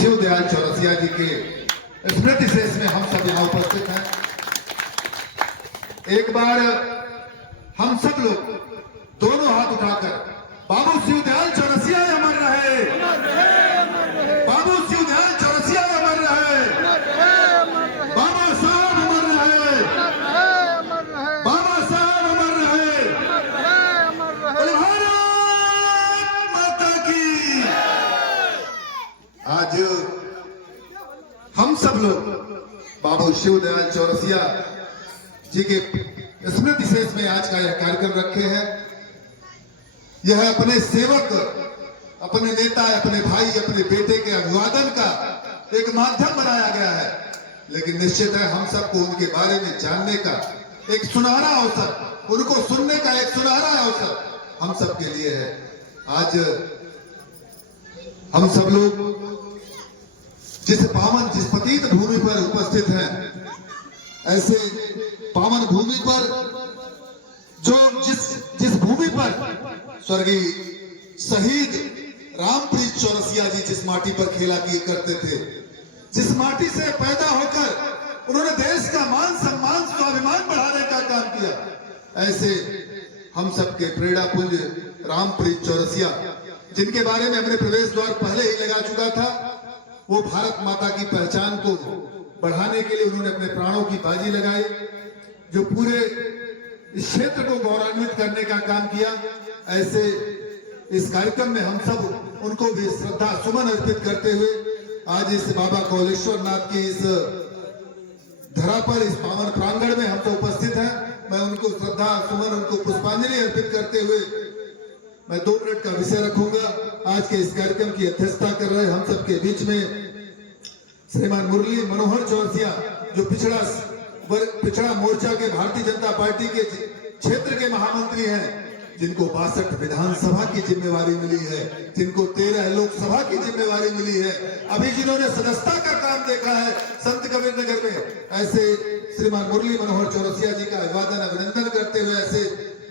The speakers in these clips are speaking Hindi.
शिवदयाल चौरसिया जी के स्मृति शेष में हम सब यहाँ उपस्थित हैं। एक बार हम सब लोग दोनों हाथ उठाकर बाबू शिवदयाल चौरसिया अमर रहे, बाबू शिवदयाल चौरसिया अमर रहे, बाबा साहब अमर रहे, बाबा साहब अमर रहे, भारत माता की। आज हम सब लोग बाबू शिवदयाल चौरसिया जी के स्मृति शेष में आज का यह कार्यक्रम रखे हैं। यह अपने सेवक, अपने नेता, अपने भाई, अपने बेटे के अभिवादन का एक माध्यम बनाया गया है, लेकिन निश्चित है हम सबको उनके बारे में जानने का एक सुनहरा अवसर, उनको सुनने का एक सुनहरा अवसर हम सबके लिए है। आज हम सब लोग जिस पतित भूमि पर उपस्थित हैं, ऐसे पावन भूमि पर जो जिस भूमि पर स्वर्गीय शहीद रामप्रीत चौरसिया जी जिस माटी पर खेला करते थे, जिस माटी से पैदा होकर उन्होंने देश का मान सम्मान स्वाभिमान बढ़ाने का काम किया, ऐसे हम सबके प्रेरणा पुंज रामप्रीत चौरसिया, जिनके बारे में हमने प्रवेश द्वार पहले ही लगा चुका था, वो भारत माता की पहचान को बढ़ाने के लिए उन्होंने अपने प्राणों की बाजी लगाई, जो पूरे इस क्षेत्र को गौरवान्वित करने का काम किया। ऐसे इस कार्यक्रम में हम सब उनको भी श्रद्धा सुमन अर्पित करते हुए आज इस बाबा कौलेश्वर नाथ की इस धरा पर, इस पावन प्रांगण में हम सब उपस्थित हैं। मैं उनको श्रद्धा सुमन, उनको पुष्पांजलि अर्पित करते हुए मैं 2 मिनट का विषय रखूंगा। आज के इस कार्यक्रम की अध्यक्षता कर रहे हम सबके बीच में श्रीमान मुरली मनोहर चौरसिया, जो पिछड़ा मोर्चा के भारतीय जनता पार्टी के क्षेत्र के महामंत्री हैं, जिनको 62 विधानसभा की जिम्मेवारी मिली है, जिनको 13 लोकसभा की जिम्मेवारी मिली है, अभी जिन्होंने सदस्यता का काम देखा है संत कबीर नगर में, ऐसे श्रीमान मुरली मनोहर चौरसिया जी का अभिवादन अभिनंदन करते हुए ऐसे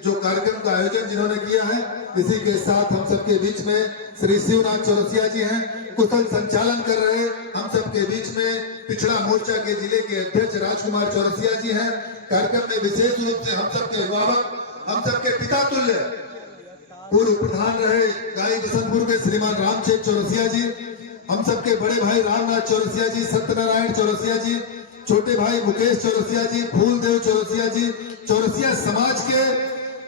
जो कार्यक्रम का आयोजन जिन्होंने किया है, इसी के साथ हम सबके बीच में श्री शिवनाथ चौरसिया जी हैं, कुशल संचालन कर रहे हम सबके बीच में पिछड़ा मोर्चा के जिले के अध्यक्ष राजकुमार चौरसिया जी हैं। कार्यक्रम में विशेष रूप से हम सबके अभिभावक, हम सबके पिता तुल्य पूर्व प्रधान रहे गाई बिशनपुर के श्रीमान रामचंद्र चौरसिया जी, हम सबके बड़े भाई रामनाथ चौरसिया जी, सत्यनारायण चौरसिया जी, छोटे भाई मुकेश चौरसिया जी, फूलदेव चौरसिया जी, चौरसिया समाज के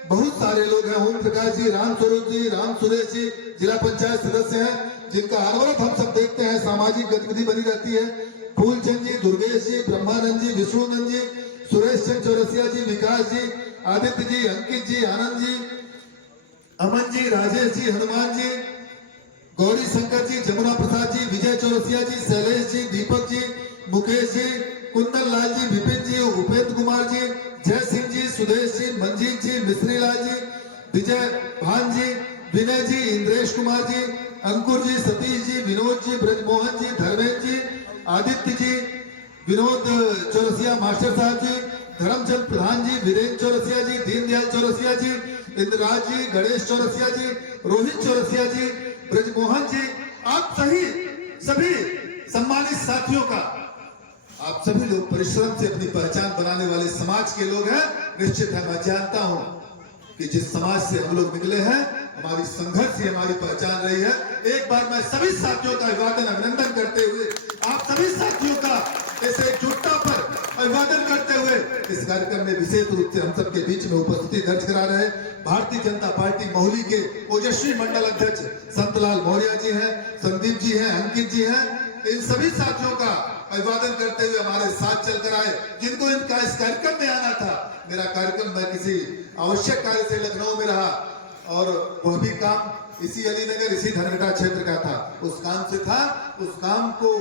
बहुत सारे लोग हैं, ओम प्रकाश जी, राम स्वरूप जी, राम सुरेश जी जिला पंचायत सदस्य हैं, जिनका अनवरत हम सब देखते हैं सामाजिक गतिविधि बनी रहती है। फूलचंद जी, दुर्गेश जी, ब्रह्मानंद जी, विष्णुनंद जी, सुरेश चंद्र चौरसिया जी, विकास जी, आदित्य जी, अंकित जी, आनंद जी, अमन जी, राजेश जी, हनुमान जी, गौरी शंकर जी, जमुना प्रसाद जी, विजय चौरसिया जी, शैलेश जी, दीपक जी, मुकेश जी, कुंदन लाल जी, विपिन जी, उपेंद्र कुमार जी, जय सिंह जी, सुदेश जी, मंजीत जी, मिश्री लाल जी, विजय भान जी, विनय जी, इंद्रेश कुमार जी, अंकुर जी, सतीश जी, विनोद जी, ब्रजमोहन जी, धर्मेंद्र जी, आदित्य जी, विनोद चौरसिया मास्टर साहब जी, धर्मचंद प्रधान जी, वीरेंद्र चौरसिया जी, दीनदयाल चौरसिया जी, इंद्रराज जी, गणेश चौरसिया जी, रोहित चौरसिया जी, ब्रजमोहन जी, आप सभी सम्मानित साथियों का, आप सभी लोग परिश्रम से अपनी पहचान बनाने वाले समाज के लोग हैं। निश्चित है मैं जानता हूं कि जिस समाज से हम लोग निकले हैं, हमारी संघर्ष ही हमारी पहचान रही है। एक बार मैं सभी साथियों का अभिवादन अभिनंदन करते हुए, आप सभी साथियों का ऐसे एकजुटता पर अभिवादन करते हुए इस कार्यक्रम में विशेष रूप से हम सबके बीच में उपस्थिति दर्ज करा रहे भारतीय जनता पार्टी महुली के ओजस्वी मंडल अध्यक्ष संतलाल मौर्य जी हैं, संदीप जी हैं, अंकित जी हैं, इन सभी साथियों का अभिवादन करते हुए हमारे साथ चलकर आए, जिनको इनका इस कार्यक्रम में आना था। मेरा कार्यक्रम मैं किसी आवश्यक कार्य से लखनऊ में रहा और वह भी काम इसी अलीनगर, इसी धनघटा क्षेत्र का था, उस काम से था, उस काम को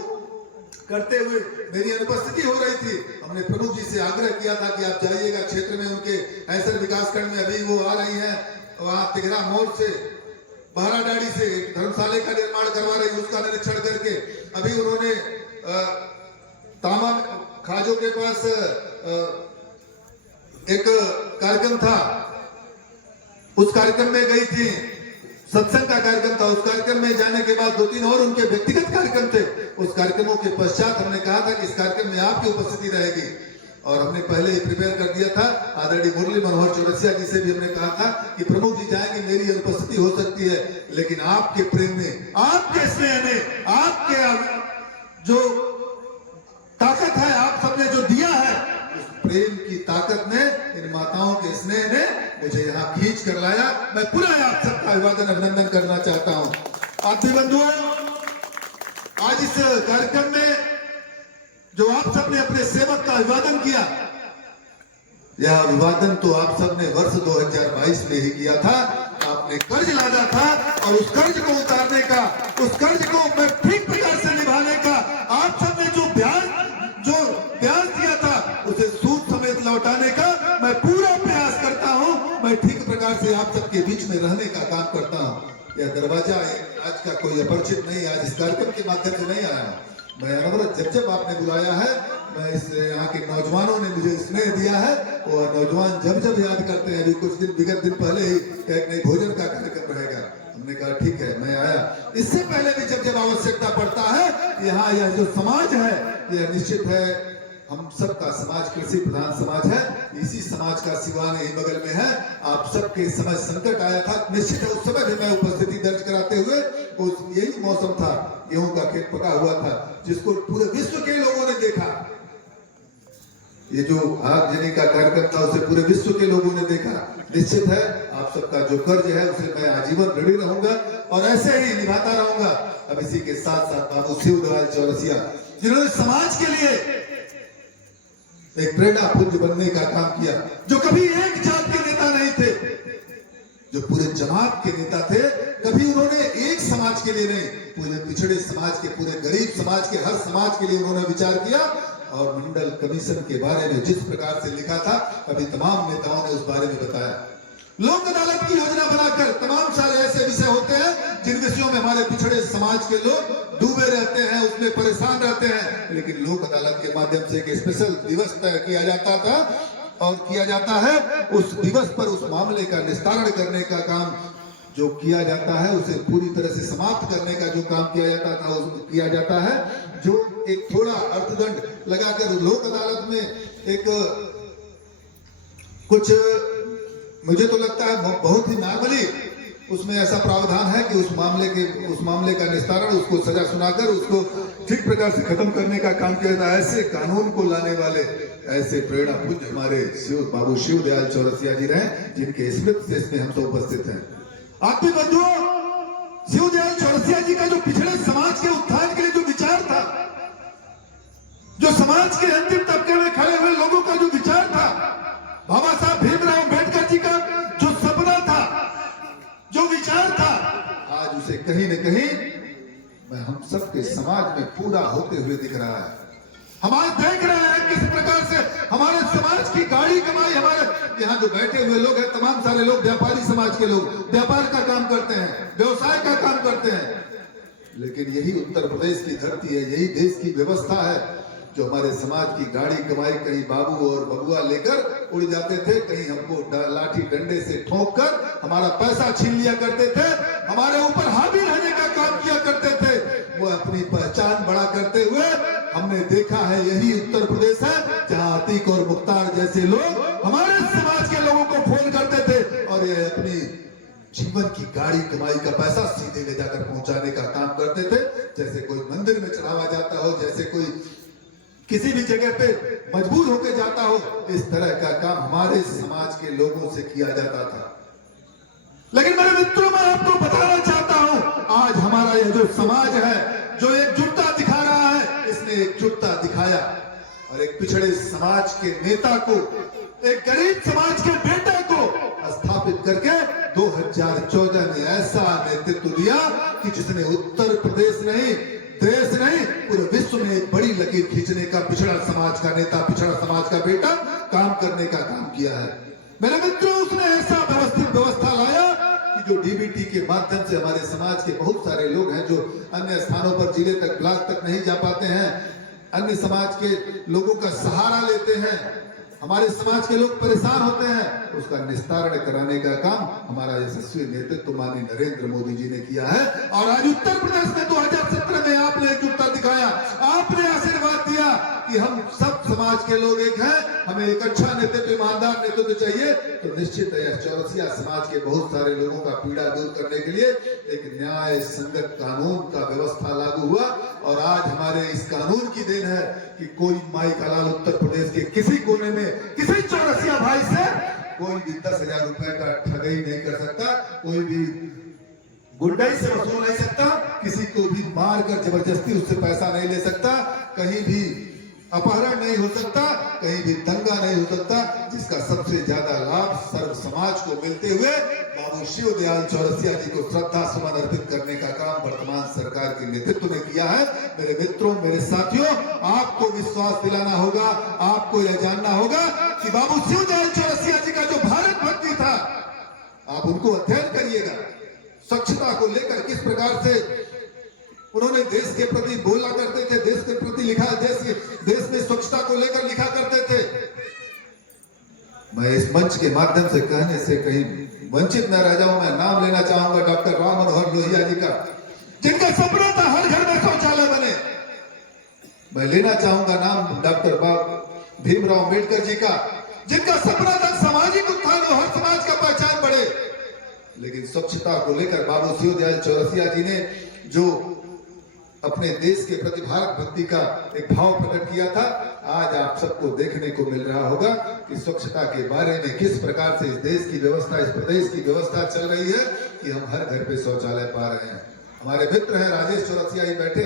करते हुए मेरी अनुपस्थिति हो रही थी। हमने प्रमुख जी से आग्रह किया था कि आप जाइएगा क्षेत्र में, उनके ऐसर विकास खंड में अभी वो आ रही हैं, वहां तिगरा मोड़ से बहराडाड़ी से धर्मशाला का निर्माण करवा रही, उसका निरीक्षण करके अभी उन्होंने तामा खाजों के पास एक कार्यक्रम था, उस कार्यक्रम में गई थी, सत्संग का कार्यक्रम था। उस कार्यक्रम में जाने के बाद 2-3 और उनके व्यक्तिगत कार्यक्रम थे, उस कार्यक्रमों के पश्चात हमने कहा था कि इस कार्यक्रम में आपकी उपस्थिति रहेगी और हमने पहले ही प्रिपेयर कर दिया था। आदरणीय मुरली मनोहर चौरसिया जी से भी हमने कहा था कि प्रमुख जी जाएंगे, मेरी अनुपस्थिति हो सकती है, लेकिन आपके प्रेम ने, आपके स्नेह ने, आपके जो ताकत है, आप सबने जो दिया है, उस प्रेम की ताकत ने, इन माताओं के स्नेह ने मुझे यहाँ खींच कर लाया। मैं पुनः आप सबका अभिवादन अभिनंदन करना चाहता हूँ। आप भी बंधुओं, आज इस कार्यक्रम में जो आप सबने अपने सेवक का अभिवादन किया, यह अभिवादन तो आप सबने वर्ष 2022 में ही किया था। आपने कर्ज लादा था और उस कर्ज को उतारने का, उस कर्ज को मैं ठीक प्रकार से निभाने का, आप सबने जो ब्याज दिया था उसे सूद समेत लौटाने का मैं पूरा प्रयास करता हूं। मैं ठीक प्रकार से आप सबके बीच में रहने का काम करता हूं। यह दरवाजा आज का कोई अपरिचित नहीं, आज इस कार्यक्रम के माध्यम से नहीं आया। मैं अनवरत जब आपने बुलाया है, मैं इस यहाँ के नौजवानों ने मुझे स्नेह दिया है और नौजवान जब याद करते हैं। अभी कुछ दिन विगत दिन पहले ही एक नई भोजन का कार्यक्रम रहेगा, हमने कहा ठीक है, मैं आया। इससे पहले भी जब आवश्यकता पड़ता है, यहाँ यह जो समाज है, यह निश्चित है हम सबका समाज कृषि प्रधान समाज है। इसी समाज का सिवान यही बगल में है। आप सबके समय संकट आया था, निश्चित है उस समय भी मैं उपस्थिति दर्ज कराते हुए, उस यही मौसम था, गेहूं का खेत पका हुआ था, जिसको पूरे विश्व के लोगों ने देखा। ये जो आगजनी का कार्यक्रम था उसे पूरे विश्व के लोगों ने देखा। निश्चित है आप सबका जो कर्ज है उसे मैं आजीवन ऋणी रहूंगा और ऐसे ही निभाता रहूंगा। अब इसी के साथ साथ बाबू शिवदयाल चौरसिया, जिन्होंने समाज के लिए एक प्रेरणा पुंज बनने का काम किया, जो कभी एक जात के नेता नहीं थे, जो पूरे जमात के नेता थे। कभी उन्होंने एक समाज के लिए नहीं, पूरे पिछड़े समाज के, पूरे गरीब समाज के, हर समाज के लिए उन्होंने विचार किया। और मंडल कमीशन के बारे में जिस प्रकार से लिखा था, अभी तमाम नेताओं ने उस बारे में बताया। लोक अदालत की योजना बनाकर तमाम सारे ऐसे विषय होते हैं जिन विषयों में हमारे पिछड़े समाज के लोग डूबे रहते हैं, उसमें परेशान रहते हैं, लेकिन लोक अदालत के माध्यम से एक स्पेशल दिवस तय किया जाता था और किया जाता है। उस दिवस पर उस मामले का निस्तारण करने का काम जो किया जाता है, उसे पूरी तरह से समाप्त करने का जो काम किया जाता था, उसको किया जाता है। जो एक थोड़ा अर्थदंड लगाकर लोक अदालत में एक कुछ, मुझे तो लगता है बहुत ही नॉर्मली उसमें ऐसा प्रावधान है कि उस मामले का निस्तारण, उसको सजा सुनाकर उसको ठीक प्रकार से खत्म करने का काम किया जाता है। ऐसे कानून को लाने वाले, ऐसे प्रेरणा पुंज हमारे बाबू शिवदयाल चौरसिया जी रहे, जिनके स्मृति से इसमें हम सब उपस्थित हैं। आप भी बंधुओं, शिवदयाल चौरसिया जी का जो पिछड़े समाज के उत्थान के लिए जो विचार था, जो समाज के अंतिम तबके में खड़े हुए लोगों का जो विचार था, बाबा साहब भीमराव अम्बेडकर जी का जो सपना था, जो विचार था, आज उसे कहीं न कहीं मैं हम सबके समाज में पूरा होते हुए दिख रहा है। हम आज देख रहे हैं किस प्रकार से हमारे समाज की गाड़ी कमाई, हमारे यहाँ जो बैठे हुए लोग हैं, तमाम सारे लोग व्यापारी समाज के लोग व्यापार का काम करते हैं, व्यवसाय का काम करते हैं, लेकिन यही उत्तर प्रदेश की धरती है, यही देश की व्यवस्था है जो हमारे समाज की गाड़ी कमाई कहीं बाबू और बबुआ लेकर उड़ जाते थे, कहीं हमको लाठी डंडे से ठोक कर हमारा पैसा छीन लिया करते थे, हमारे ऊपर हावी रहने का काम किया करते थे। वो अपनी पहचान बड़ा करते हुए हमने देखा है, यही उत्तर प्रदेश है जहां अतीक और मुख्तार जैसे लोग हमारे समाज के लोगों को फोन करते थे और ये अपनी जीवन की गाड़ी कमाई का पैसा सीधे ले जाकर पहुंचाने का काम करते थे। जैसे कोई मंदिर में चढ़ावा जाता हो, जैसे कोई किसी भी जगह पे मजबूर होकर जाता हो, इस तरह का काम हमारे समाज के लोगों से किया जाता था। लेकिन मेरे मित्रों, मैं आपको बताना चाहता हूं, आज हमारा यह जो समाज है, जो एकजुटता दिखा रहा है, इसने एकजुटता दिखाया और एक पिछड़े समाज के नेता को, एक गरीब समाज के बेटे को स्थापित करके 2014 में ऐसा नेतृत्व दिया कि जिसने उत्तर प्रदेश नहीं, देश नहीं, पूरे विश्व में एक बड़ी लकीर खींचने का, पिछड़ा समाज का नेता, पिछड़ा समाज का बेटा काम करने का काम किया है। मेरे मित्रों, उसने ऐसा व्यवस्थित व्यवस्था लाया कि जो डीबीटी के माध्यम से हमारे समाज के बहुत सारे लोग हैं जो अन्य स्थानों पर, जिले तक, ब्लॉक तक नहीं जा पाते हैं, अन्य समाज के लोगों का सहारा लेते हैं, हमारे समाज के लोग परेशान होते हैं, उसका निस्तारण कराने का काम हमारा यशस्वी नेतृत्व माननीय नरेंद्र मोदी जी ने किया है। और आज उत्तर प्रदेश में 2017 में आपने एकजुटता दिखाया, आपने आशीर्वाद दिया कि हम सब समाज के लोग एक हैं, हमें एक अच्छा नेतृत्व, ईमानदार नेतृत्व चाहिए। तो निश्चित है चौरसिया समाज के बहुत सारे लोगों का पीड़ा दूर करने के लिए एक न्याय संगत कानून का व्यवस्था लागू हुआ। और आज हमारे इस कानून की देन है कि कोई माई का लाल उत्तर प्रदेश के किसी कोने में किसी चौरसिया भाई से कोई भी 10,000 रुपए का ठगी नहीं कर सकता, कोई भी गुंडाई से वसूल नहीं सकता, किसी को भी मारकर जबरदस्ती उससे पैसा नहीं ले सकता, कहीं भी अपहरण नहीं हो सकता, कहीं भी दंगा नहीं हो सकता, जिसका सबसे ज्यादा लाभ सर्व समाज को मिलते हुए बाबू शिवदयाल चौरसिया जी को श्रद्धा सुमन अर्पित करने का काम वर्तमान सरकार के नेतृत्व ने किया है। मेरे मित्रों, मेरे साथियों, आपको विश्वास दिलाना होगा, आपको यह जानना होगा कि बाबू शिवदयाल चौरसिया जी का जो भारत भक्ति था, आप उनको अध्ययन करिएगा। स्वच्छता को लेकर किस प्रकार से उन्होंने देश के प्रति बोला करते थे, देश के प्रति लिखा, देश में स्वच्छता को लेकर लिखा करते थे। मैं इस मंच के माध्यम से कहने से कहीं वंचित न रह जाऊं, मैं नाम लेना चाहूंगा डॉक्टर राम मनोहर लोहिया जी का, जिनका सपना था हर घर में शौचालय बने। मैं लेना चाहूंगा नाम डॉक्टर भीमराव अम्बेडकर जी का, जिनका सपना था सामाजिक उत्थान और हर समाज का पहचान बढ़े। लेकिन स्वच्छता को लेकर बाबू शिवदयाल चौरसिया जी ने जो अपने देश के प्रति भारत भक्ति का एक भाव प्रकट किया था, आज आप सबको देखने को मिल रहा होगा कि स्वच्छता के बारे में किस प्रकार से इस देश की व्यवस्था, इस प्रदेश की व्यवस्था चल रही है कि हम हर घर पे शौचालय पा रहे हैं। हमारे मित्र हैं राजेश चौरसिया ही बैठे।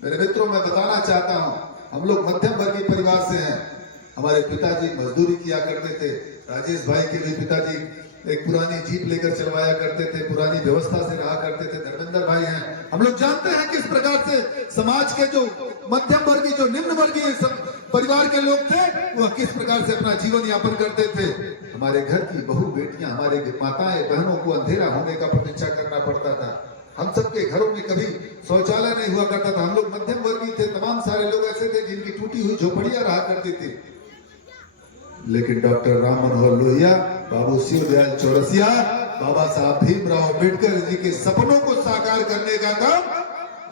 मेरे मित्रों, मैं बताना चाहता हूँ, हम लोग मध्यम वर्गीय परिवार से हैं। हमारे पिताजी मजदूरी किया करते थे। राजेश भाई के भी पिताजी एक पुरानी जीप लेकर चलवाया करते थे, पुरानी व्यवस्था से रहा करते थे। धर्मेंद्र भाई हैं। हम लोग जानते हैं किस प्रकार से समाज के जो मध्यम वर्गीय, जो निम्न वर्गीय परिवार के लोग थे, वह किस प्रकार से अपना जीवन यापन करते थे। हमारे घर की बहू बेटियां, हमारे माताएं बहनों को अंधेरा होने का प्रतीक्षा करना पड़ता था। हम सबके घरों में कभी शौचालय नहीं हुआ करता था। हम लोग मध्यम वर्गीय थे। तमाम सारे लोग ऐसे थे जिनकी टूटी हुई झोपड़ियां रहा करती थी। लेकिन डॉक्टर राम मनोहर लोहिया, बाबू शिवदयाल चौरसिया, बाबा साहब भीमराव अम्बेडकर जी के सपनों को साकार करने का काम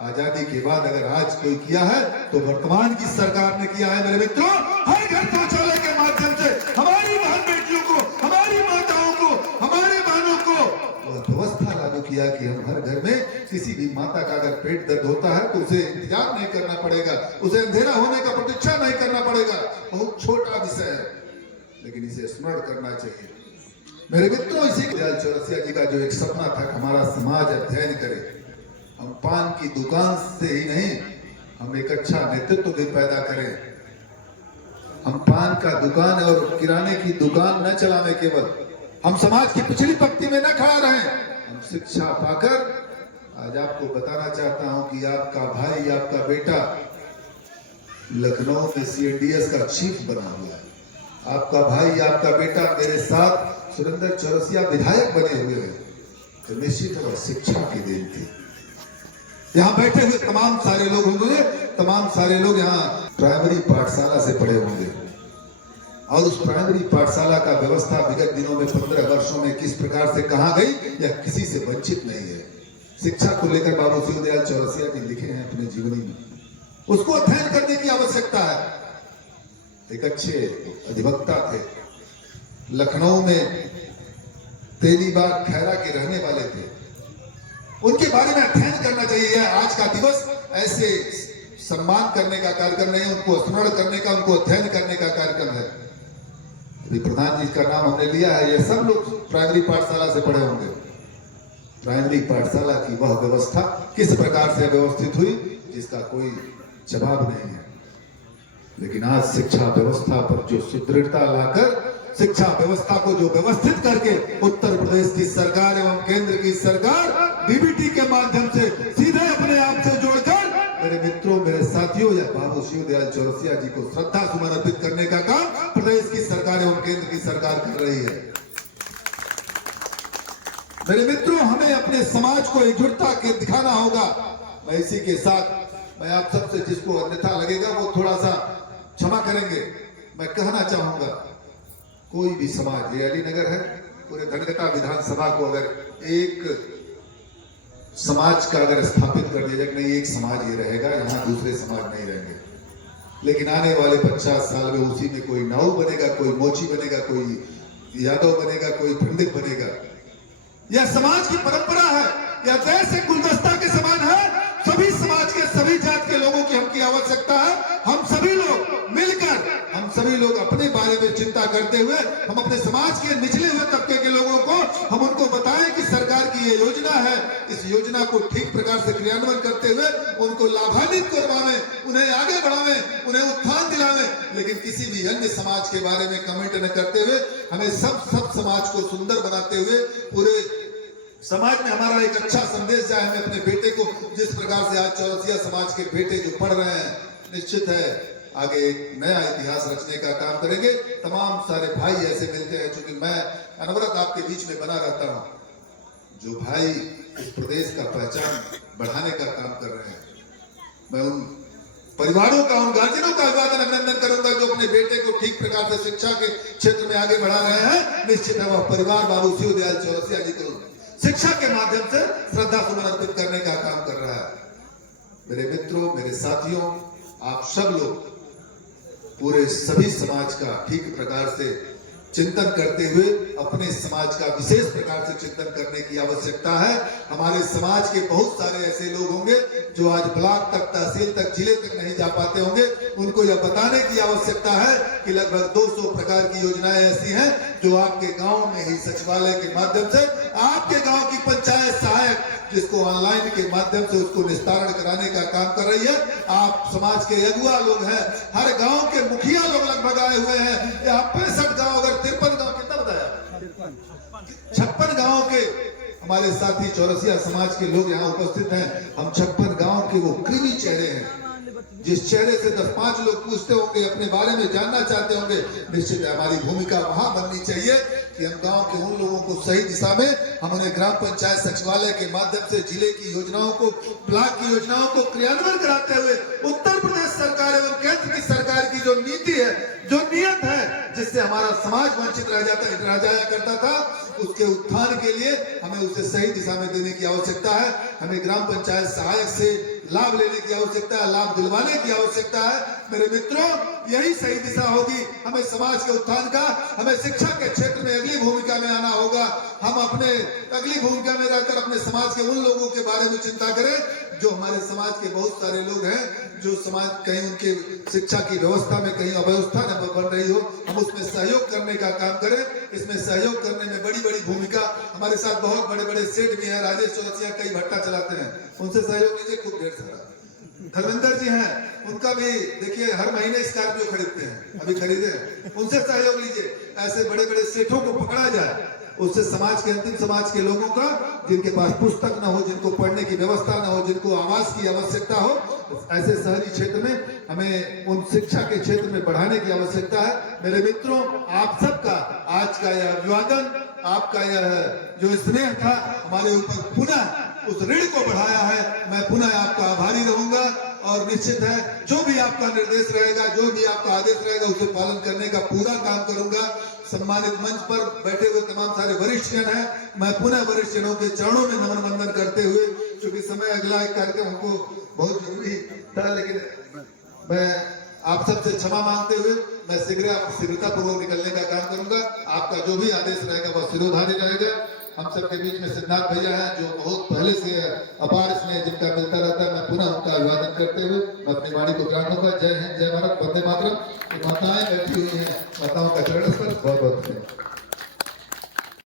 आजादी के बाद अगर आज कोई किया है तो वर्तमान की सरकार ने किया है। मेरे मित्रों, हर घर शौचालय के माध्यम से हमारी बहन बेटियों को, हमारी माताओं को, हमारे बहनों को वह व्यवस्था लागू किया कि हम हर घर में किसी भी माता का अगर पेट दर्द होता है तो उसे इंतजार नहीं करना पड़ेगा, उसे अंधेरा होने का प्रतीक्षा नहीं करना पड़ेगा। बहुत छोटा विषय है, लेकिन इसे स्मरण करना चाहिए। मेरे मित्रों, इसी चौरसिया जी का जो एक सपना था, हमारा समाज अध्ययन करे। हम पान की दुकान से ही नहीं, हम एक अच्छा नेतृत्व भी पैदा करें। हम पान का दुकान और किराने की दुकान न चलावे, केवल हम समाज की पिछड़ी पंक्ति में न खड़ा रहें। हम शिक्षा पाकर, आज आपको बताना चाहता हूं कि आपका भाई, आपका बेटा लखनऊ में CNDS का चीफ बना हुआ है। आपका भाई, आपका बेटा मेरे साथ सुरेंद्र चौरसिया विधायक बने हुए हैं। तो निश्चित है शिक्षा की देन थी। यहाँ बैठे हुए तमाम सारे लोग होंगे, तमाम सारे लोग यहाँ प्राइमरी पाठशाला से पढ़े होंगे, और उस प्राइमरी पाठशाला का व्यवस्था विगत दिनों में 15 वर्षों में किस प्रकार से कहाँ गई, यह किसी से वंचित नहीं है। शिक्षा को लेकर बाबू शिवदयाल चौरसिया जी लिखे हैं अपने जीवनी में, उसको अध्ययन करने की आवश्यकता है। एक अच्छे अधिवक्ता थे, लखनऊ में तेलीबाग खैरा के रहने वाले थे। उनके बारे में अध्ययन करना चाहिए। आज का दिवस ऐसे सम्मान करने का कार्यक्रम नहीं है, उनको स्मरण करने का, उनको अध्ययन करने का कार्यक्रम है। अभी प्रधान जी का नाम हमने लिया है, ये सब लोग प्राइमरी पाठशाला से पढ़े होंगे। प्राइमरी पाठशाला की वह व्यवस्था किस प्रकार से व्यवस्थित हुई, जिसका कोई जवाब नहीं है। लेकिन आज शिक्षा व्यवस्था पर जो सुदृढ़ता लाकर, शिक्षा व्यवस्था को जो व्यवस्थित करके उत्तर प्रदेश की सरकार एवं केंद्र की सरकार DBT के माध्यम से सीधे अपने आप से जोड़कर, मेरे मित्रों, मेरे साथियों, या बाबू शिवदयाल चौरसिया जी को श्रद्धा सुमन अर्पित करने का काम प्रदेश की सरकार एवं केंद्र की सरकार कर रही है। मेरे मित्रों, हमें अपने समाज को एकजुटता के दिखाना होगा। मैं इसी के साथ, मैं आप सबसे जिसको अन्यथा लगेगा वो थोड़ा सा क्षमा करेंगे। मैं कहना चाहूंगा, कोई भी समाज, ये अलीनगर है, पूरे धनगटा विधानसभा को अगर एक समाज का अगर स्थापित कर दिया जाए, नहीं एक समाज ये रहेगा, यहाँ दूसरे समाज नहीं रहेंगे, लेकिन आने वाले 50 साल में उसी में कोई नाऊ बनेगा, कोई मोची बनेगा, कोई यादव बनेगा, कोई पंडित बनेगा। यह समाज की परंपरा है, यह देश एक गुलदस्ता के समान है। सभी समाज के सभी जात के लोगों की हमकी आवश्यकता है। हम सभी लोग मिलकर, हम सभी लोग अपने बारे में चिंता करते हुए, हम अपने समाज के निचले हुए तबके के लोगों को हम उनको बताएं कि सरकार की ये योजना है, इस योजना को ठीक प्रकार से क्रियान्वयन करते हुए उनको लाभान्वित करवावें, उन्हें आगे बढ़ावें, उन्हें उत्थान दिलावें। लेकिन किसी भी अन्य समाज के बारे में कमेंट न करते हुए हमें सब समाज को सुंदर बनाते हुए पूरे समाज में हमारा एक अच्छा संदेश जाए। हमें अपने बेटे को जिस प्रकार से आज चौरसिया समाज के बेटे जो पढ़ रहे हैं, निश्चित है आगे एक नया इतिहास रचने का काम करेंगे। तमाम सारे भाई ऐसे मिलते हैं, चूंकि मैं अनवरत आपके बीच में बना रहता हूं, जो भाई इस प्रदेश का पहचान बढ़ाने का काम कर रहे हैं। मैं उन परिवारों का, उन गार्जियनों का अभिवादन करूंगा जो अपने बेटे को ठीक प्रकार से शिक्षा के क्षेत्र में आगे बढ़ा रहे हैं। निश्चित है वह परिवार बाबू शिवदयाल चौरसिया जी को शिक्षा के माध्यम से श्रद्धा सुमन अर्पित करने का काम कर रहा है। मेरे मित्रों, मेरे साथियों, आप सब लोग पूरे सभी समाज का ठीक प्रकार से चिंतन करते हुए अपने समाज का विशेष प्रकार से चिंतन करने की आवश्यकता है। हमारे समाज के बहुत सारे ऐसे लोग होंगे जो आज ब्लॉक तक, तहसील तक, जिले तक नहीं जा पाते होंगे। उनको यह बताने की आवश्यकता है कि लगभग 200 प्रकार की योजनाएं ऐसी हैं जो आपके गांव में ही सचिवालय के माध्यम से, आपके गांव की पंचायत सहायक जिसको ऑनलाइन के माध्यम से उसको निस्तारण कराने का काम कर रही है। आप समाज के अगुआ लोग हैं, हर गांव के मुखिया लोग लगभग आए हुए हैं। यहाँ 65 गांव, अगर 53 गांव, कितना बताया, 56 गांव के हमारे साथी चौरसिया समाज के लोग यहाँ उपस्थित हैं। हम 56 गांव के वो कृमि चेहरे हैं, जिस चेहरे से 10-5 लोग पूछते होंगे, अपने बारे में जानना चाहते होंगे। निश्चित है हमारी भूमिका वहां बननी चाहिए कि हम गांव के उन लोगों को सही दिशा में, हम उन्हें ग्राम पंचायत सचिवालय के माध्यम से जिले की योजनाओं को, ब्लॉक की योजनाओं को क्रियान्वयन कराते हुए उत्तर प्रदेश सरकार एवं केंद्र की सरकार की जो नीति है, जो नियत है, जिससे हमारा समाज वंचित रह जाया करता था, उसके उत्थान के लिए हमें उसे सही दिशा में देने की आवश्यकता है। हमें ग्राम पंचायत सहायक से लाभ लेने की आवश्यकता है, लाभ दिलवाने की आवश्यकता है। मेरे मित्रों, यही सही दिशा होगी हमें समाज के उत्थान का। हमें शिक्षा के क्षेत्र में अगली भूमिका में आना होगा। हम अपने अगली भूमिका में रहकर अपने समाज के उन लोगों के बारे में चिंता करें जो हमारे समाज के बहुत सारे लोग हैं, जो समाज कहीं उनके शिक्षा की व्यवस्था में कहीं अव्यवस्था न बन रही हो, हम उसमें सहयोग करने का काम करें। इसमें सहयोग करने में बड़ी बड़ी भूमिका, हमारे साथ बहुत बड़े बड़े सेठ भी हैं, राजेश चौरसिया कई भट्टा चलाते हैं, उनसे सहयोग लीजिए, खूब ढेर सारा। धर्मेंद्र जी हैं, उनका भी देखिए हर महीने स्कॉर्पियो खरीदते हैं, अभी खरीदे, उनसे सहयोग लीजिए। ऐसे बड़े बड़े सेठों को पकड़ा जाए, उससे समाज के, अंतिम समाज के लोगों का, जिनके पास पुस्तक न हो, जिनको पढ़ने की व्यवस्था न हो, जिनको आवास की आवश्यकता हो, ऐसे शहरी क्षेत्र में हमें उन शिक्षा के क्षेत्र में बढ़ाने की आवश्यकता है। मेरे मित्रों, आप सबका आज का यह अभिवादन, आपका यह जो स्नेह था हमारे ऊपर, पुनः उस ऋण को बढ़ाया है। मैं पुनः आपका आभारी रहूंगा और निश्चित है जो भी आपका निर्देश रहेगा, जो भी आपका आदेश रहेगा, उसे पालन करने का पूरा काम करूंगा। सम्मानित मंच पर बैठे हुए तमाम सारे वरिष्ठ जन हैं, मैं पुनः वरिष्ठ जनों के चरणों में नमन वंदन करते हुए, क्योंकि समय अगला एक कार्यक्रम हमको बहुत जरूरी था, लेकिन मैं आप सबसे क्षमा मांगते हुए मैं शीघ्रता पूर्वक निकलने का काम करूंगा। आपका जो भी आदेश रहेगा वह शिरोधार्य रहेगा। हम सबके बीच में सिद्धार्थ भैया हैं जो बहुत पहले से अपार स्नेह जिनका मिलता रहता है। मैं पुनः उनका अभिवादन करते हुए मैं अपनी वाणी को ग्रहण करूंगा। जय हिंद, जय भारत, वंदे मातरम। माताएं बैठी हुई हैं, माताओं का चरण स्पर्श, बहुत बहुत धन्यवाद।